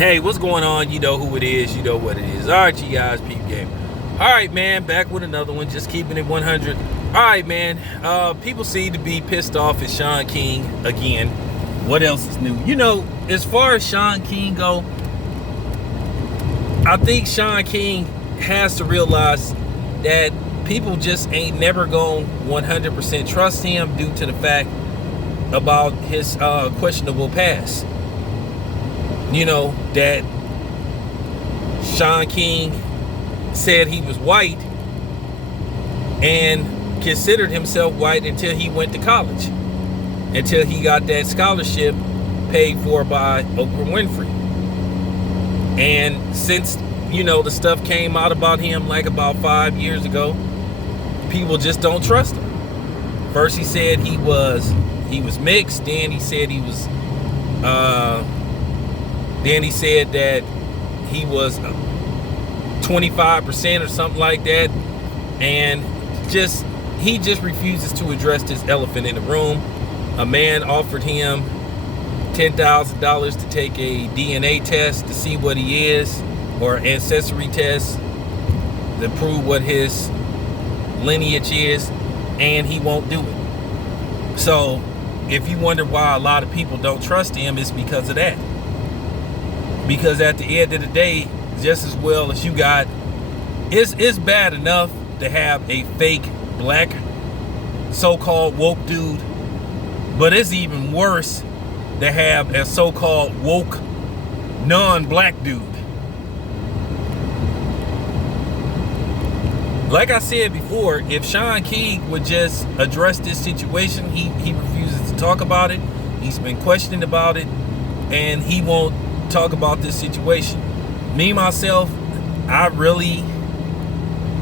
Hey, what's going on? You know who it is. You know what it is. All right, you guys, peep game. All right, man, back with another one. Just keeping it 100. All right, man. People seem to be pissed off at Shaun King again. What else is new? You know, as far as Shaun King go, I think Shaun King has to realize that people just ain't never going 100% trust him due to the fact about his questionable past. You know, that Shaun King said he was white and considered himself white until he went to college, until he got that scholarship paid for by Oprah Winfrey. And since, you know, the stuff came out about him like about 5 years ago, people just don't trust him. First he said he was mixed, then he said he was then he said that he was 25% or something like that. And he just refuses to address this elephant in the room. A man offered him $10,000 to take a DNA test to see what he is, or ancestry test to prove what his lineage is, and he won't do it. So if you wonder why a lot of people don't trust him, it's because of that. Because at the end of the day, just as well as you got, it's bad enough to have a fake black so-called woke dude, but it's even worse to have a so-called woke non-black dude. Like I said before, if Shaun King would just address this situation, he refuses to talk about it. He's been questioned about it, and he won't talk about this situation. Me, myself, I really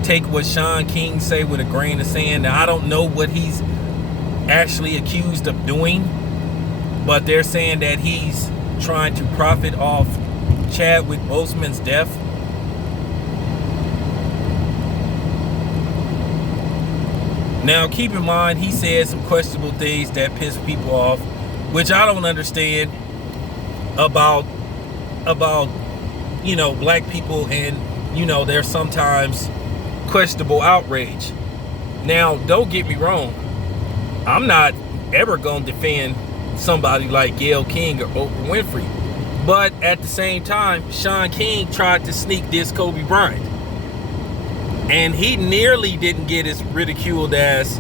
take what Shaun King say with a grain of sand. Now, I don't know what he's actually accused of doing, but they're saying that he's trying to profit off Chadwick Boseman's death. Now, keep in mind, he said some questionable things that piss people off, which I don't understand about you know, black people, and you know, there's sometimes questionable outrage. Now, don't get me wrong, I'm not ever gonna defend somebody like Gayle King or Oprah Winfrey, but at the same time, Shaun King tried to sneak diss Kobe Bryant, and he nearly didn't get as ridiculed as,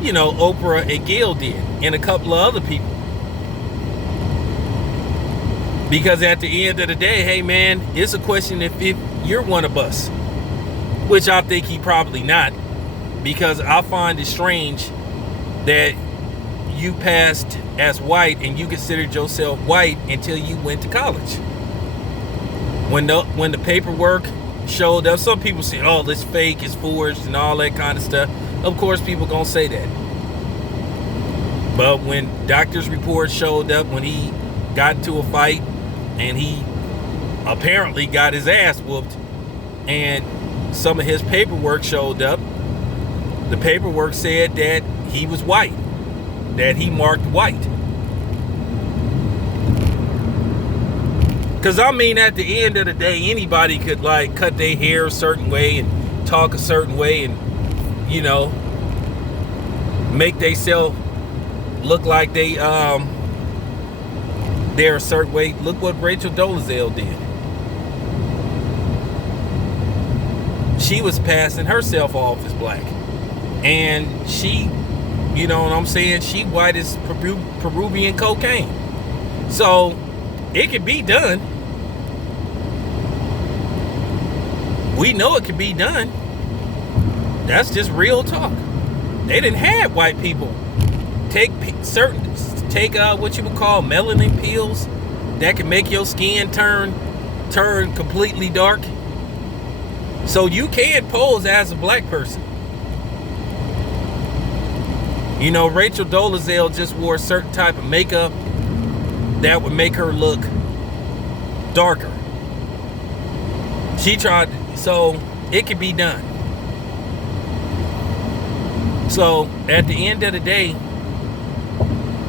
you know, Oprah and Gayle did, and a couple of other people. Because at the end of the day, hey man, it's a question if you're one of us, which I think he probably not, because I find it strange that you passed as white and you considered yourself white until you went to college. When the paperwork showed up, some people say, oh, it's fake, it's forged, and all that kind of stuff. Of course, people gonna say that. But when doctor's report showed up, when he got into a fight, and he apparently got his ass whooped, and some of his paperwork showed up, the paperwork said that he was white, that he marked white. Because I mean, at the end of the day, anybody could like cut their hair a certain way and talk a certain way, and you know, make themselves look like they're a certain way. Look what Rachel Dolezal did. She was passing herself off as black, and she, you know what I'm saying, she white as Peruvian cocaine. So it can be done. We know it can be done. That's just real talk. They didn't have white people take what you would call melanin pills that can make your skin turn completely dark, so you can pose as a black person. You know, Rachel Dolezal just wore a certain type of makeup that would make her look darker. She tried, so it can be done. So at the end of the day,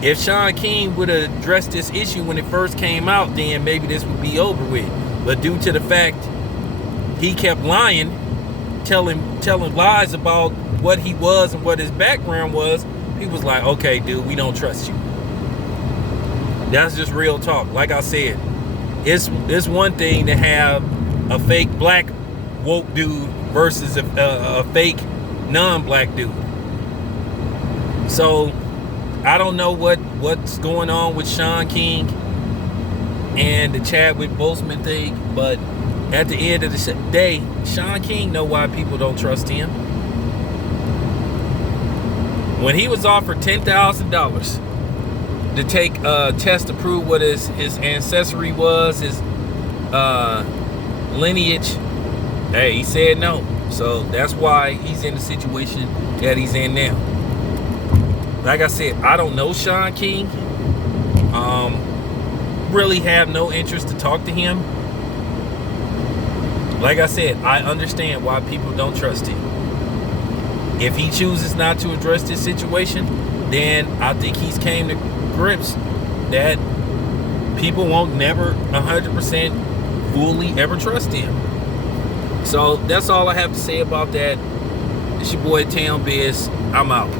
If Shaun King would have addressed this issue when it first came out, then maybe this would be over with. But due to the fact he kept lying, telling lies about what he was and what his background was, he was like, okay, dude, we don't trust you. That's just real talk. Like I said, it's one thing to have a fake black woke dude versus a fake non-black dude. So I don't know what's going on with Shaun King and the Chadwick Boseman thing, but at the end of the day, Shaun King know why people don't trust him. When he was offered $10,000 to take a test to prove what his ancestry was, his lineage, hey, he said no. So that's why he's in the situation that he's in now. Like I said, I don't know Shaun King. Really have no interest to talk to him. Like I said, I understand why people don't trust him. If he chooses not to address this situation, then I think he's came to grips that people won't never 100% fully ever trust him. So that's all I have to say about that. It's your boy Town Biz. I'm out.